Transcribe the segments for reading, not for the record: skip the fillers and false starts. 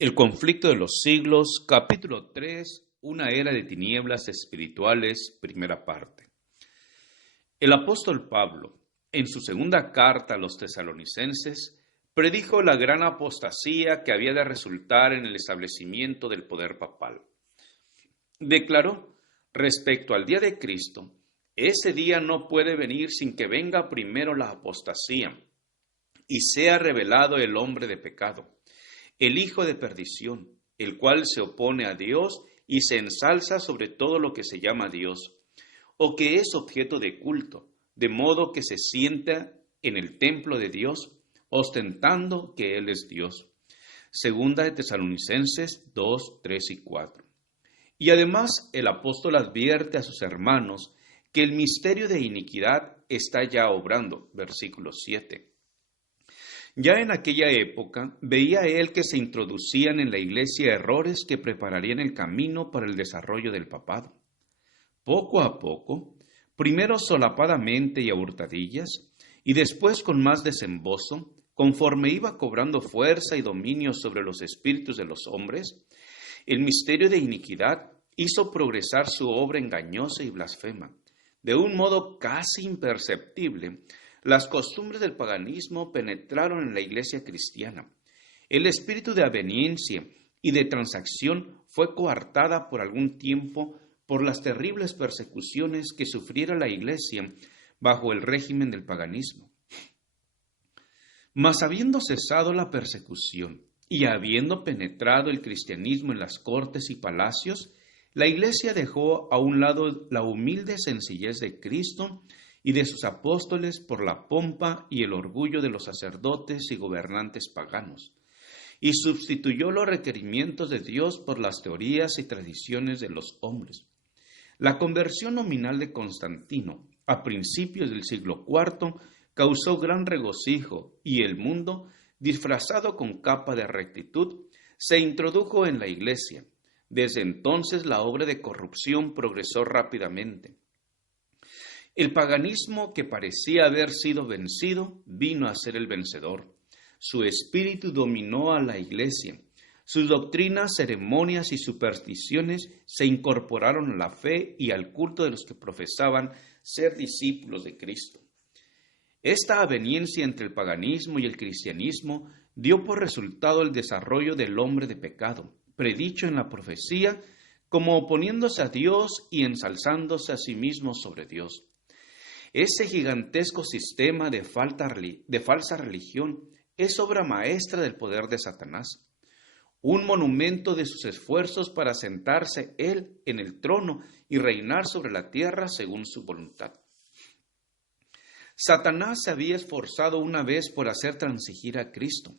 El conflicto de los siglos, capítulo 3, una era de tinieblas espirituales, primera parte. El apóstol Pablo, en su segunda carta a los tesalonicenses, predijo la gran apostasía que había de resultar en el establecimiento del poder papal. Declaró, respecto al día de Cristo, ese día no puede venir sin que venga primero la apostasía y sea revelado el hombre de pecado, el hijo de perdición, el cual se opone a Dios y se ensalza sobre todo lo que se llama Dios, o que es objeto de culto, de modo que se sienta en el templo de Dios, ostentando que Él es Dios. Segunda de Tesalonicenses 2, 3 y 4. Y además el apóstol advierte a sus hermanos que el misterio de iniquidad está ya obrando, versículo 7. Ya en aquella época veía él que se introducían en la iglesia errores que prepararían el camino para el desarrollo del papado. Poco a poco, primero solapadamente y a hurtadillas, y después con más desembozo, conforme iba cobrando fuerza y dominio sobre los espíritus de los hombres, el misterio de iniquidad hizo progresar su obra engañosa y blasfema. De un modo casi imperceptible, las costumbres del paganismo penetraron en la iglesia cristiana. El espíritu de aveniencia y de transacción fue coartada por algún tiempo por las terribles persecuciones que sufriera la iglesia bajo el régimen del paganismo. Mas habiendo cesado la persecución y habiendo penetrado el cristianismo en las cortes y palacios, la iglesia dejó a un lado la humilde sencillez de Cristo y de sus apóstoles por la pompa y el orgullo de los sacerdotes y gobernantes paganos, y sustituyó los requerimientos de Dios por las teorías y tradiciones de los hombres. La conversión nominal de Constantino, a principios del siglo IV, causó gran regocijo, y el mundo, disfrazado con capa de rectitud, se introdujo en la iglesia. Desde entonces la obra de corrupción progresó rápidamente. El paganismo, que parecía haber sido vencido, vino a ser el vencedor. Su espíritu dominó a la iglesia. Sus doctrinas, ceremonias y supersticiones se incorporaron a la fe y al culto de los que profesaban ser discípulos de Cristo. Esta aveniencia entre el paganismo y el cristianismo dio por resultado el desarrollo del hombre de pecado, predicho en la profecía, como oponiéndose a Dios y ensalzándose a sí mismo sobre Dios. Ese gigantesco sistema de falsa religión es obra maestra del poder de Satanás, un monumento de sus esfuerzos para sentarse él en el trono y reinar sobre la tierra según su voluntad. Satanás se había esforzado una vez por hacer transigir a Cristo.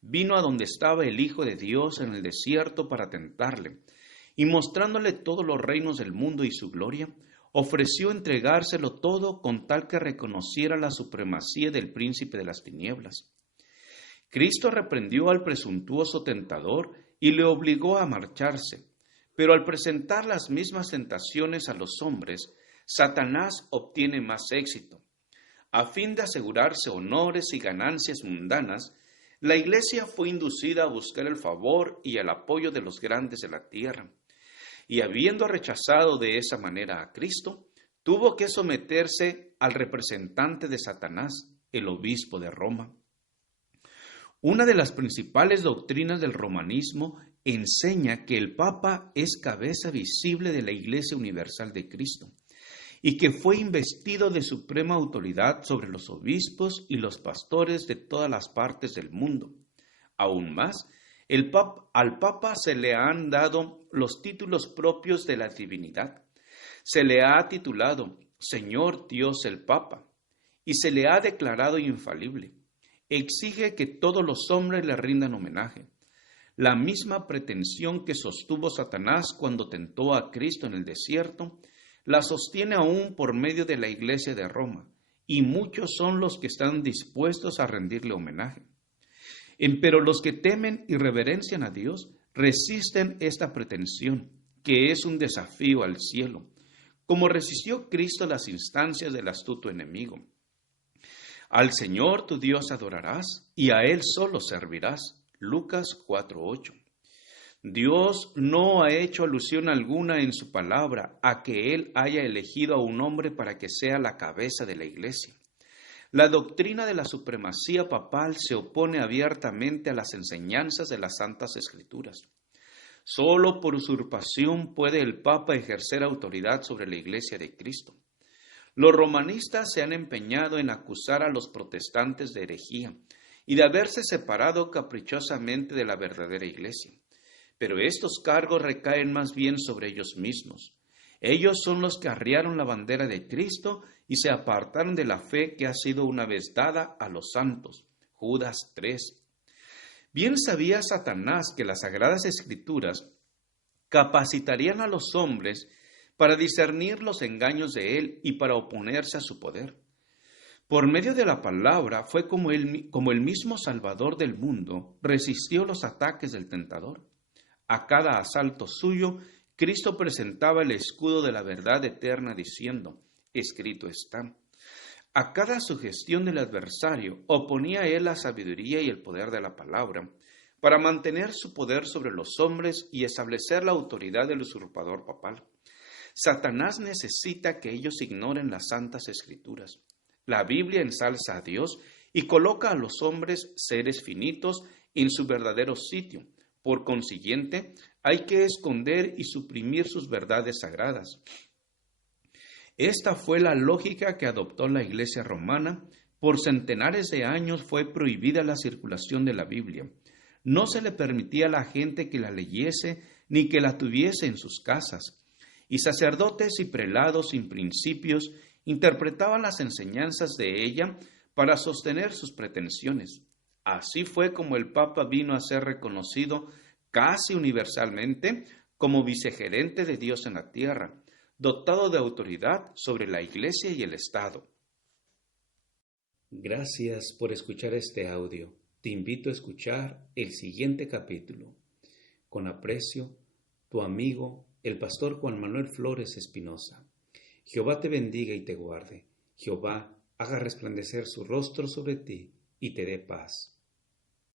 Vino a donde estaba el Hijo de Dios en el desierto para tentarle, y mostrándole todos los reinos del mundo y su gloria, ofreció entregárselo todo con tal que reconociera la supremacía del príncipe de las tinieblas. Cristo reprendió al presuntuoso tentador y le obligó a marcharse, pero al presentar las mismas tentaciones a los hombres, Satanás obtiene más éxito. A fin de asegurarse honores y ganancias mundanas, la iglesia fue inducida a buscar el favor y el apoyo de los grandes de la tierra, y habiendo rechazado de esa manera a Cristo, tuvo que someterse al representante de Satanás, el obispo de Roma. Una de las principales doctrinas del romanismo enseña que el Papa es cabeza visible de la Iglesia Universal de Cristo y que fue investido de suprema autoridad sobre los obispos y los pastores de todas las partes del mundo. Aún más, al Papa se le han dado los títulos propios de la divinidad. Se le ha titulado Señor Dios el Papa y se le ha declarado infalible. Exige que todos los hombres le rindan homenaje. La misma pretensión que sostuvo Satanás cuando tentó a Cristo en el desierto, la sostiene aún por medio de la Iglesia de Roma, y muchos son los que están dispuestos a rendirle homenaje. Pero los que temen y reverencian a Dios resisten esta pretensión, que es un desafío al cielo, como resistió Cristo las instancias del astuto enemigo. Al Señor tu Dios adorarás, y a Él solo servirás. Lucas 4:8. Dios no ha hecho alusión alguna en su palabra a que Él haya elegido a un hombre para que sea la cabeza de la Iglesia. La doctrina de la supremacía papal se opone abiertamente a las enseñanzas de las Santas Escrituras. Solo por usurpación puede el Papa ejercer autoridad sobre la Iglesia de Cristo. Los romanistas se han empeñado en acusar a los protestantes de herejía y de haberse separado caprichosamente de la verdadera Iglesia. Pero estos cargos recaen más bien sobre ellos mismos. Ellos son los que arriaron la bandera de Cristo y se apartaron de la fe que ha sido una vez dada a los santos. Judas 3. Bien sabía Satanás que las Sagradas Escrituras capacitarían a los hombres para discernir los engaños de él y para oponerse a su poder. Por medio de la palabra fue como el mismo Salvador del mundo resistió los ataques del tentador. A cada asalto suyo, Cristo presentaba el escudo de la verdad eterna diciendo, escrito está. A cada sugestión del adversario oponía él la sabiduría y el poder de la palabra para mantener su poder sobre los hombres y establecer la autoridad del usurpador papal. Satanás necesita que ellos ignoren las santas escrituras. La Biblia ensalza a Dios y coloca a los hombres, seres finitos, en su verdadero sitio. Por consiguiente, hay que esconder y suprimir sus verdades sagradas. Esta fue la lógica que adoptó la Iglesia romana. Por centenares de años fue prohibida la circulación de la Biblia. No se le permitía a la gente que la leyese ni que la tuviese en sus casas. Y sacerdotes y prelados sin principios interpretaban las enseñanzas de ella para sostener sus pretensiones. Así fue como el Papa vino a ser reconocido casi universalmente como vicegerente de Dios en la tierra, dotado de autoridad sobre la Iglesia y el Estado. Gracias por escuchar este audio. Te invito a escuchar el siguiente capítulo. Con aprecio, tu amigo, el pastor Juan Manuel Flores Espinosa. Jehová te bendiga y te guarde. Jehová haga resplandecer su rostro sobre ti y te dé paz.